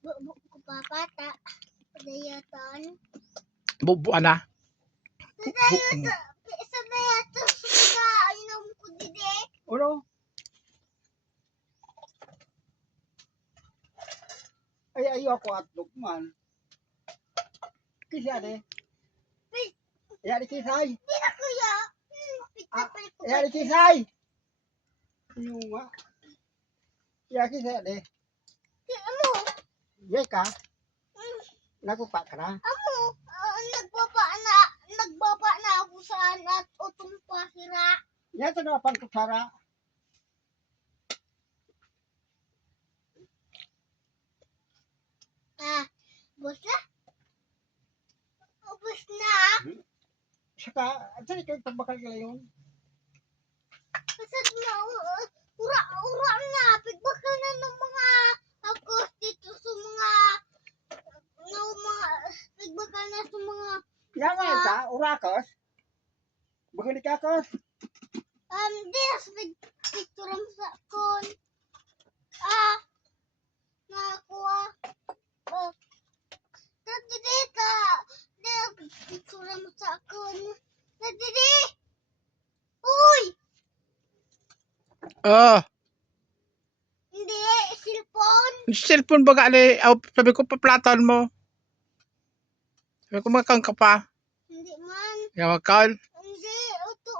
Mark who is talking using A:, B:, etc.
A: Bubuk ko papata. Padayaton.
B: Bubuan na.
A: Padayaton. Sa dayaton. Sa inom ko dide.
C: Ulo. Ay, ayo ako at lukman. Kisa de.
A: Wait.
C: Ya di kisay.
A: Hindi na kuya. Hmm, Pita
C: Ah,
A: pa ko.
C: Ya di kisay. Yung nga. Ya kisa de.
A: Amo.
C: Ya ka.
A: Hmm.
C: Nagpa ka na.
A: Amo. ah, nagbaba na. Nagbaba na ako sa at utong pasira.
C: Ya to na pang kutsara.
A: Ah. Bus na? Ubus na.
C: Saka, saan ikaw tagbakal ka yun?
A: Kasi na, uh, ura, ura na, pigbakal na ng mga ako dito sa mga, no, mga, pigbakal na sa
C: nga ka, urakos. Bakit ka kos?
A: um, this big picture ang sa kon. Ah, nakakuha. Oh, tadi dito, dito, picture ang sa kon. Tadi di. Uy,
B: Oh,
A: hindi, cellphone.
B: cellphone ba gali? Oh, sabi ko paplatan mo. Sabi ko makang ka pa.
A: Hindi man.
B: Yung makal.
A: Hindi, ito